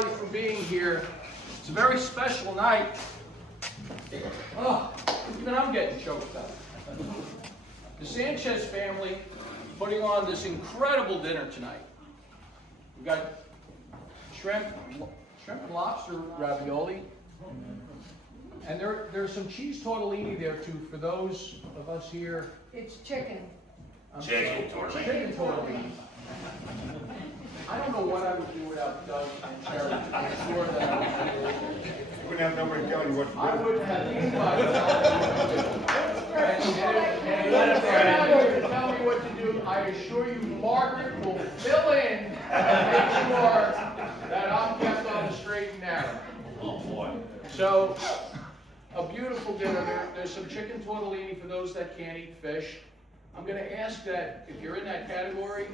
For being here. It's a very special night. Oh, even I'm getting choked up. The Sanchez family putting on this incredible dinner tonight. We've got shrimp and lobster ravioli, and there's some cheese tortellini there too for those of us here. It's chicken. Chicken tortellini. I don't know what I would do without Doug and Sherry to make sure that I was You wouldn't have nobody telling you what to do. I wouldn't have anybody and if they're not here to tell me what to do, I assure you Margaret will fill in and make sure that I'm kept on the straight and narrow. Oh, boy. So, a beautiful dinner. There's some chicken tortellini for those that can't eat fish. I'm going to ask that if you're in that category,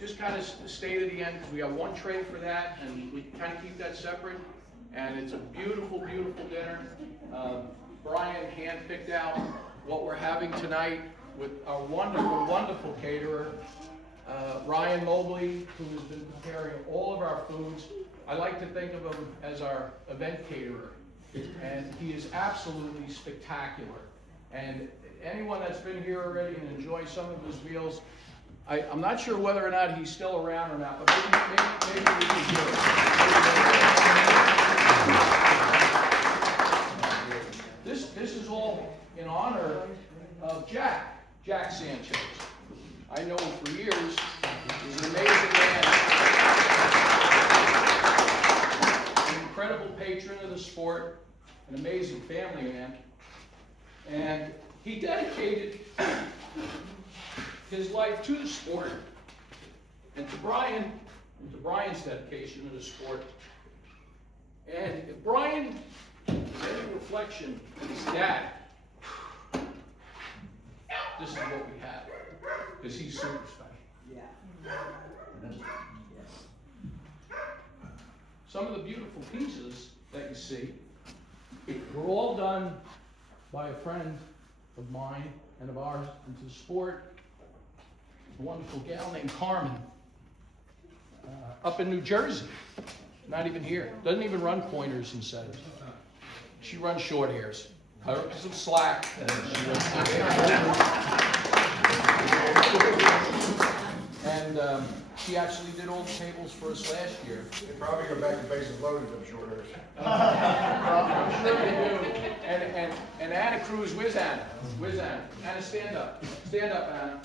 just kind of stay to the end because we have one tray for that and we kind of keep that separate. And it's a beautiful, beautiful dinner. Brian hand-picked out what we're having tonight with our wonderful, wonderful caterer, Ryan Mobley, who has been preparing all of our foods. I like to think of him as our event caterer. And he is absolutely spectacular. And anyone that's been here already and enjoyed some of his meals, I'm not sure whether or not he's still around or not, but maybe we can do it. This is all in honor of Jack Sanchez. I know him for years. He's an amazing man, an incredible patron of the sport, an amazing family man, and he dedicated his life to the sport, and to Brian's dedication to the sport. And if Brian is any reflection of his dad, this is what we have, because he's super special. Some of the beautiful pieces that you see were all done by a friend of mine and of ours into the sport. A wonderful gal named Carmen, up in New Jersey, not even here, doesn't even run pointers and setters. She runs short hairs. Cut her some slack. And she actually did all the tables for us last year. They probably go back to bases loaded of short hairs. I'm sure they do. And Anna Cruz, where's Anna? Where's Anna? Anna, stand up. Stand up, Anna.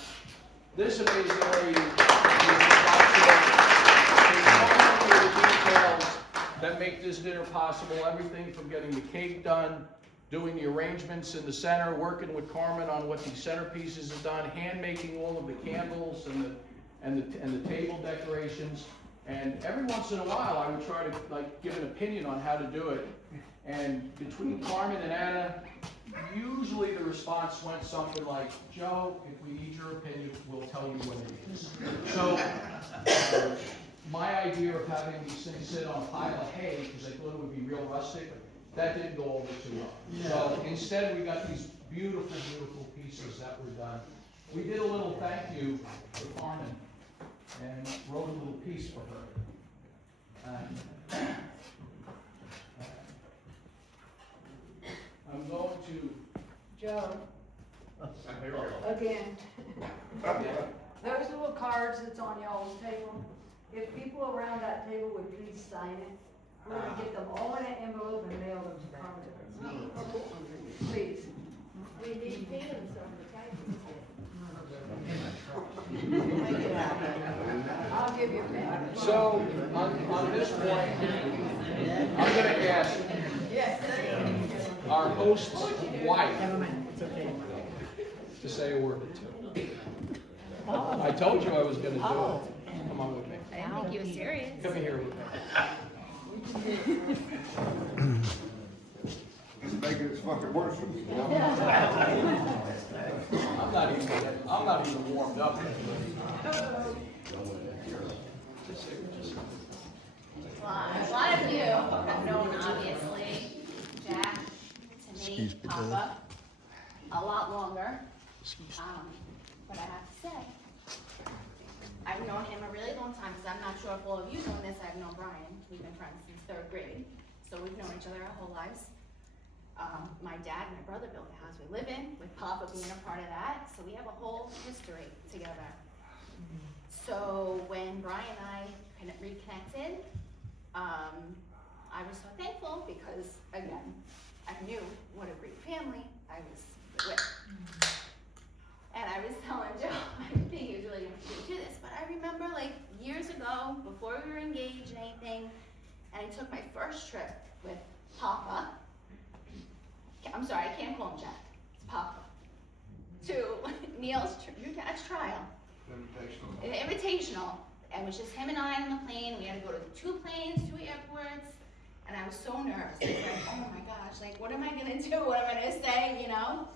This amazing lady is responsible for the details that make this dinner possible. Everything from getting the cake done, doing the arrangements in the center, working with Carmen on what these centerpieces are done, hand making all of the candles and the table decorations. And every once in a while, I would try to give an opinion on how to do it. And between Carmen and Anna, usually the response went something like, Joe, if we need your opinion, we'll tell you what it is. So, my idea of having these things sit on a pile of hay, because I thought it would be real rustic, that didn't go over too well. So instead, we got these beautiful, beautiful pieces that were done. We did a little thank you for Carmen and wrote a little piece for her. I'm going to. Joe, again. Those little cards that's on y'all's table, if people around that table would please sign it, we're gonna get them all in an envelope and mail them to Carmen. Please. We need pens on the table. I'll give you a pen. So, on this point, I'm going to ask our host's wife to say a word or two. I told you I was going to do it. Come on with me. I didn't think you were serious. Come here with me. It's making it fucking worse for me. I'm not even warmed up. Well, a lot of you have known, obviously, Jack, to me, Papa, a lot longer. But I have to say, I've known him a really long time, because I'm not sure if all of you know this, I've known Brian, we've been friends since 3rd grade, so we've known each other our whole lives. My dad and my brother built the house we live in, with Papa being a part of that, so we have a whole history together. So when Brian and I reconnected, I was so thankful because, again, I knew what a great family I was with. And I was telling Joe, I didn't think he was really going to do this, but I remember like years ago, before we were engaged and anything, and I took my first trip with Papa. I'm sorry, I can't call him Jack, it's Papa. To Neil's, your dad's trial. Invitational. And it was just him and I on the plane. We had to go to 2 planes, 2 airports. And I was so nervous. I was like, oh my gosh, like, what am I gonna do? What am I gonna say, you know?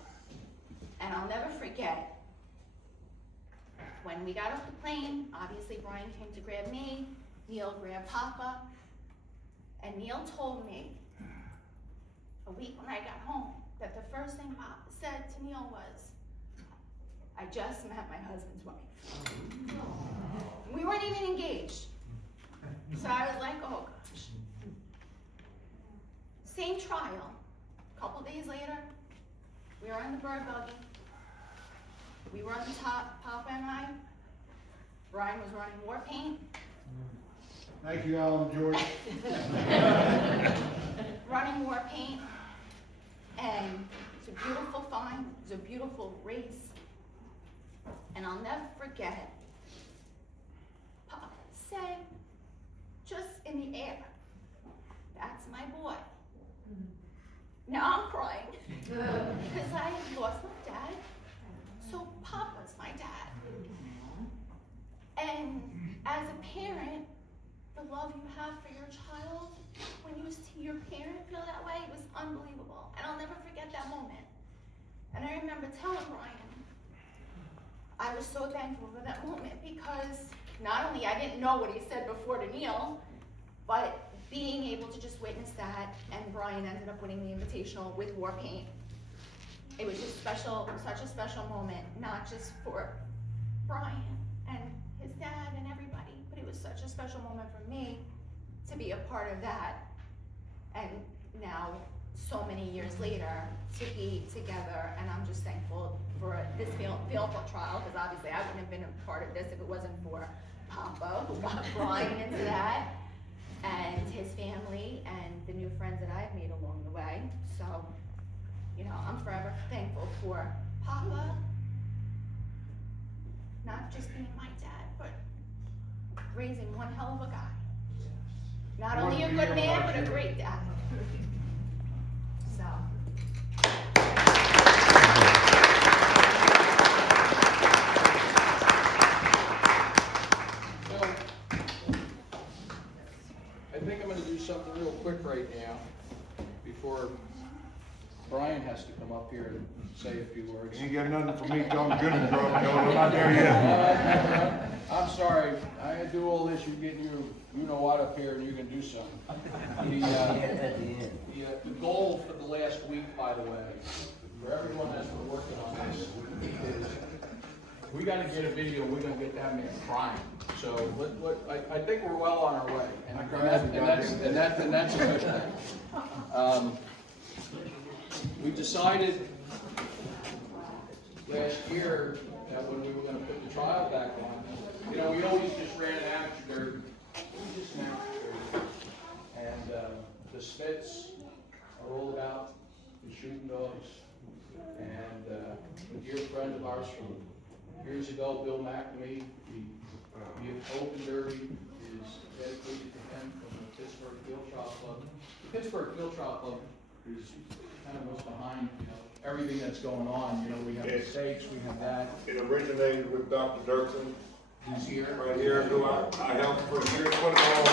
And I'll never forget, when we got off the plane, obviously Brian came to grab me, Neil grabbed Papa, and Neil told me a week when I got home that the first thing Papa said to Neil was, I just met my husband's wife. We weren't even engaged. So I was like, oh gosh. Same trial. A couple days later, we were in the bird buggy. We were on the top, Papa and I. Brian was running war paint. Thank you, Alan George. Running war paint. And it's a beautiful find. It was a beautiful race. And I'll never forget, Papa said, just in the air, that's my boy. Now I'm crying, because I lost my dad, so Papa's my dad. And as a parent, the love you have for your child, when you see your parent feel that way, it was unbelievable. And I'll never forget that moment. And I remember telling Brian, I was so thankful for that moment, because not only I didn't know what he said before to Neil, but being able to just witness that, and Brian ended up winning the Invitational with war paint. It was just special, such a special moment, not just for Brian and his dad and everybody, but it was such a special moment for me to be a part of that. And now, so many years later, to be together, and I'm just thankful for this field trial, because obviously I wouldn't have been a part of this if it wasn't for Papa, who got Brian into that, and his family, and the new friends that I've made along the way. So, you know, I'm forever thankful for Papa, not just being my dad, but raising one hell of a guy. Not only a good man, but a great dad. So. I think I'm gonna do something real quick right now, before Brian has to come up here and say a few words. You got nothing for me, Tom Gooden, bro. No, I'm not there yet. I'm sorry, I do all this, you're getting you know what up here, and you can do something. The goal for the last week, by the way, for everyone that's been working on this, is we gotta get a video, we're gonna get that man crying. So I think we're well on our way, and that's a good thing. We decided last year that when we were gonna put the trial back on, you know, we always just ran amateur, and the Smiths are all about the shooting dogs, and a dear friend of ours from years ago, Bill McNamee, the Open Derby is dedicated to him from the Pittsburgh Field Trial Club. The Pittsburgh Field Trial Club is kind of what's behind, you know, everything that's going on. You know, we have the stakes, we have that. It originated with Dr. Dirksen. Who's here? Right here, who I helped for years put it on.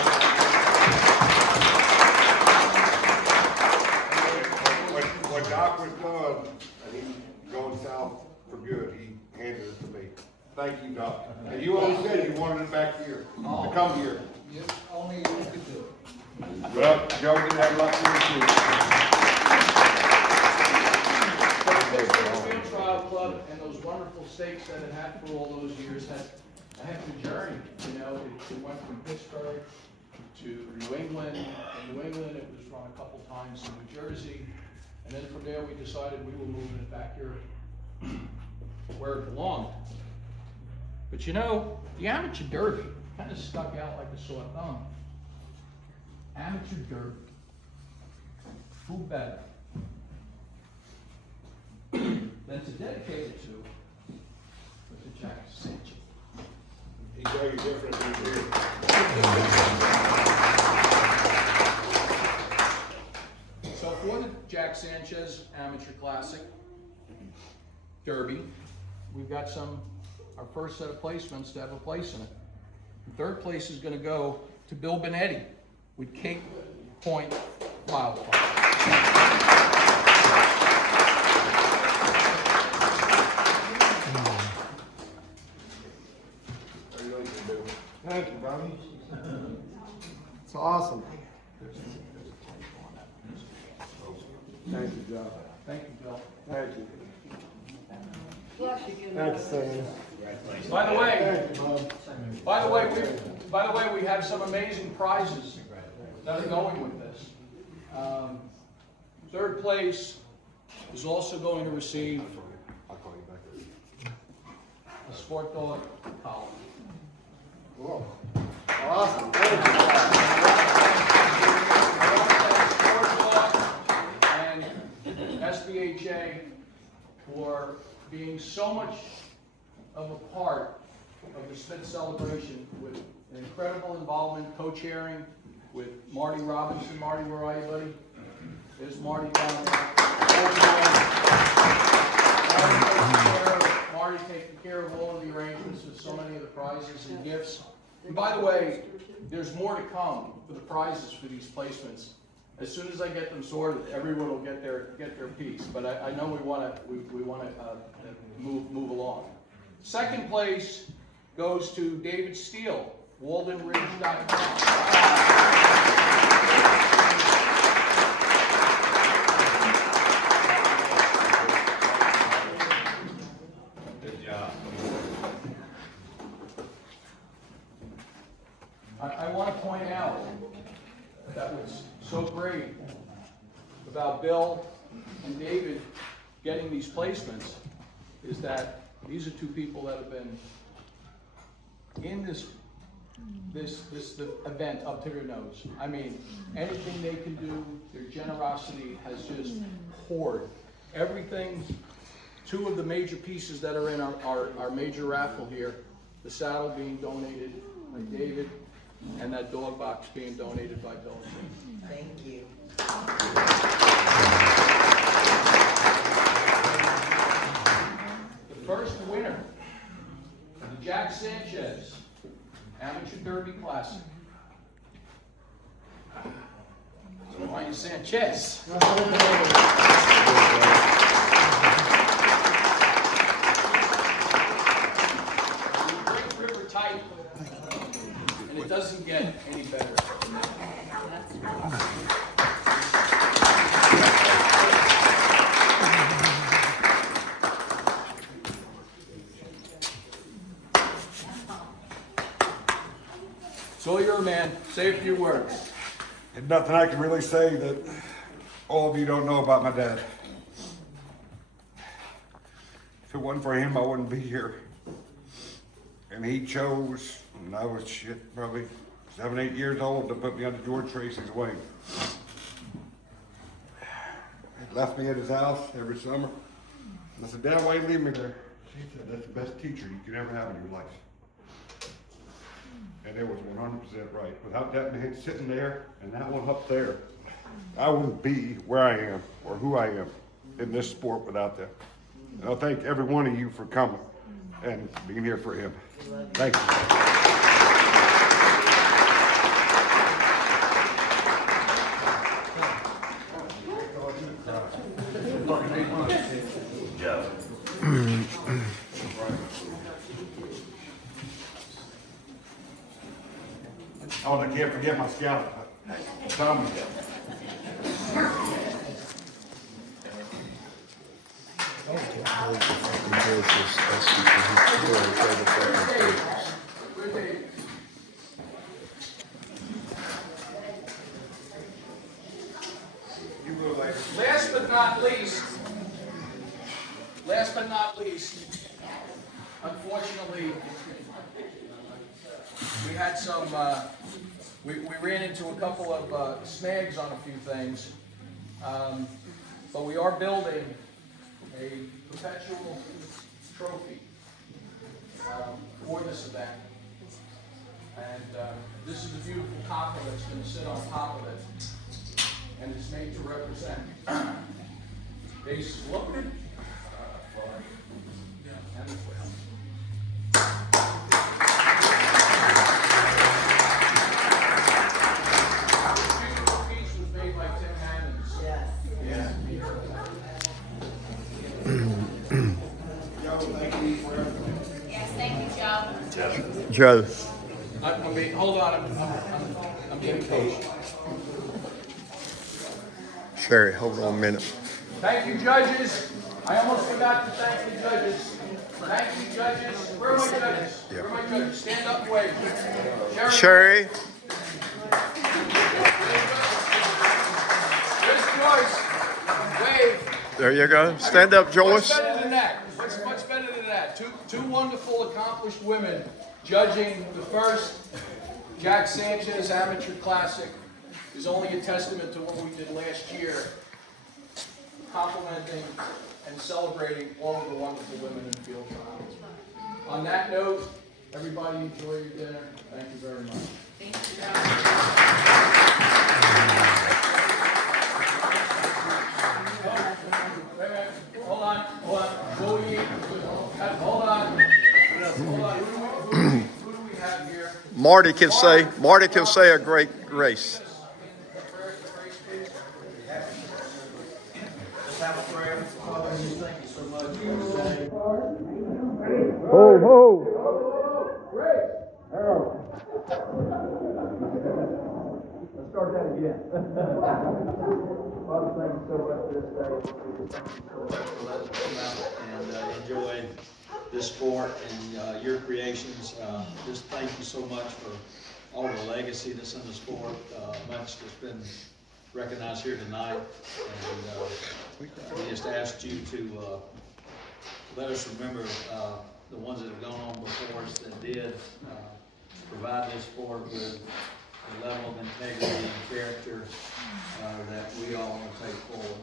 When Doc was done, and he going south for good, he handed it to me. Thank you, Doc. And you always said you wanted it back here, to come here. Yes, only you could do it. Well, Joe didn't have a lot to The Pittsburgh Field Trial Club and those wonderful stakes that it had for all those years has a heck of a journey, you know, it went from Pittsburgh to New England. In New England, it was run a couple times in New Jersey. And then from there, we decided we were moving it back here where it belonged. But you know, the amateur derby kind of stuck out like a sore thumb. Amateur derby. Who better than to dedicate it to Mr. Jack Sanchez? He's very different than you. So for the Jack Sanchez Amateur Classic Derby, we've got our first set of placements to have a place in it. The third place is gonna go to Bill Benetti with Cape Point Wildfire. Thank you, Bobby. It's awesome. Thank you, Joe. Thank you, Bill. Thank you. Plus you can. Thanks, Sam. By the way, Thank you, Bob. by the way, we have some amazing prizes that are going with this. Third place is also going to receive I'll call you back. a Sport Dog collar. Cool. Awesome. Thank you. And SBHA for being so much of a part of the Smith celebration with an incredible involvement, co-chairing with Marty Robinson. Marty, where are you, buddy? There's Marty down there. Marty taking care of all of the arrangements with so many of the prizes and gifts. And by the way, there's more to come for the prizes for these placements. As soon as I get them sorted, everyone will get their piece. But I know we want to move along. Second place goes to David Steele, WaldenRidge.com. I want to point out that what's so great about Bill and David getting these placements is that these are two people that have been in this event up to their nose. I mean, anything they can do, their generosity has just poured. Everything, two of the major pieces that are in our major raffle here, the saddle being donated by David, and that dog box being donated by Bill. Thank you. The first winner of the Jack Sanchez Amateur Derby Classic. Ryan Sanchez. Great River type, and it doesn't get any better. So you're a man. Say a few words. There's nothing I can really say that all of you don't know about my dad. If it wasn't for him, I wouldn't be here. And he chose, and I was probably 7, 8 years old, to put me under George Tracy's wing. He left me at his house every summer. I said, Dad, why you leave me there? He said, that's the best teacher you could ever have in your life. And it was 100% right. Without that man sitting there and that one up there, I wouldn't be where I am or who I am in this sport without them. And I'll thank every one of you for coming and being here for him. Thank you. Oh, and I can't forget my scout, Tommy. Last but not least, unfortunately, we had some, we ran into a couple of snags on a few things. But we are building a perpetual trophy for this event. And this is a beautiful copper that's going to sit on top of it. And it's made to represent bases loaded and the quail. This piece was made by Tim Hammonds. Yes. Yeah. Yes, thank you, Joe. Joe. Hold on, I'm getting patient. Sherry, hold on a minute. Thank you, judges. I almost forgot to thank the judges. Thank you, judges. Where are my judges? Where are my judges? Stand up and wave. Sherry, Where's Joyce? Wave. there you go. Stand up, What's Joyce. better than that? What's better than that? Two wonderful, accomplished women judging the first Jack Sanchez Amateur Classic is only a testament to what we did last year, complimenting and celebrating all of the wonderful women in field trials. On that note, everybody enjoy your dinner. Thank you very much. Hold on. Before we eat, hold on. Who do we have here? Marty can say a great race. Let's have a prayer. Father, we just thank you so much for today. Ho, ho. Let's start that again. Father, thank you so much for this day. We just thank you so much for letting us come out and enjoy this sport and your creations. Just thank you so much for all the legacy that's in the sport, much that's been recognized here tonight. And we just asked you to let us remember the ones that have gone on before us that did provide this sport with a level of integrity and character that we all want to take forward.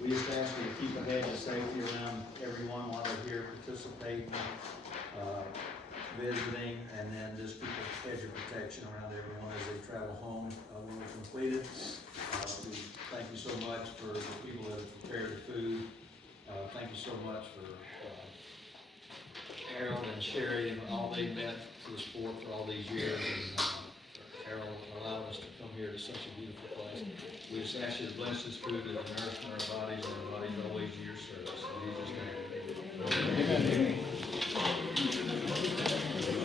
We just ask you to keep a hedge of safety around everyone while they're here participating, visiting, and then just keep a hedge of protection around everyone as they travel home when we're completed. We thank you so much for the people that have prepared the food. Thank you so much for Harold and Sherry and all they meant to the sport for all these years. And Harold allowed us to come here to such a beautiful place. We just ask you to bless this food and the nourishment of our bodies and